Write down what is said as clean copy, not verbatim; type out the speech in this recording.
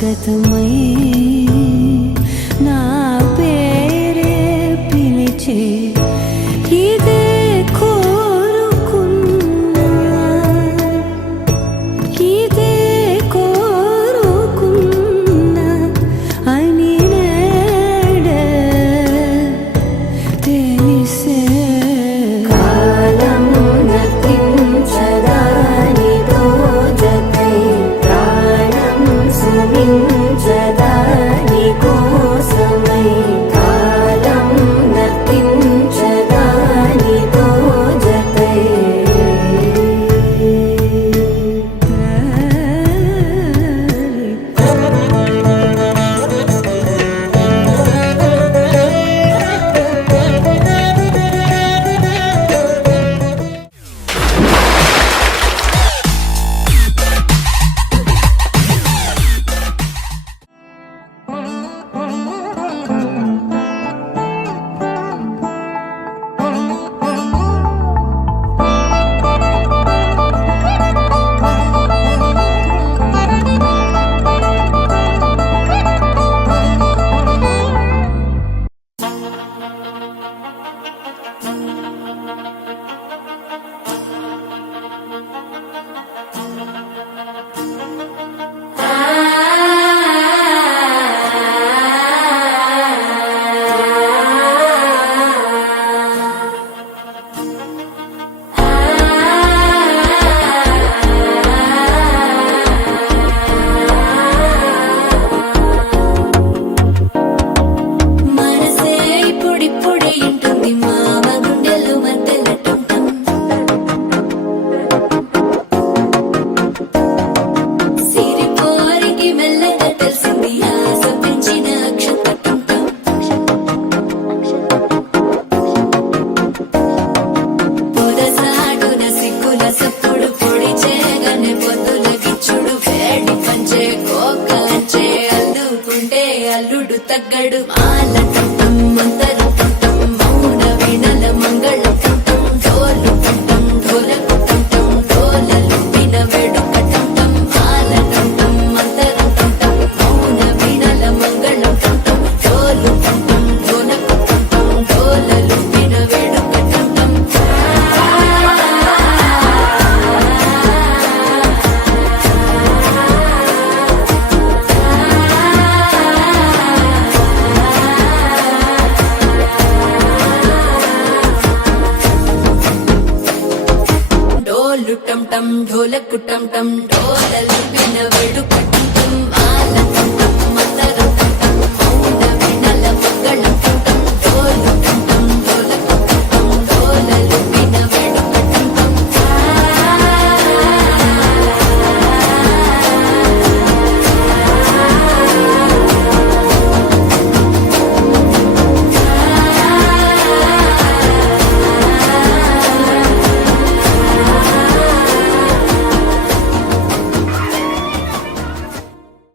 స్వాగతమై నా పేరే పిలిచే ఇదే కోరుకున్నా ఇదే కోరుకున్నా అని నేడే తెలిసే అల్లుడు తగ్గడు మాలటం మంతరు మౌన వినల మంగళ డోలు ఢోలకు డోలలు విన వేడుకటం మాలటం మంతరు మౌన వినల మంగళ డోలు ఢోలకు డోలలు విన వేడుకటం టం టం ఢోలకు టం టం డోలలు విన వేడుకటం మాలటం మంతరు మౌన వినల మంగళ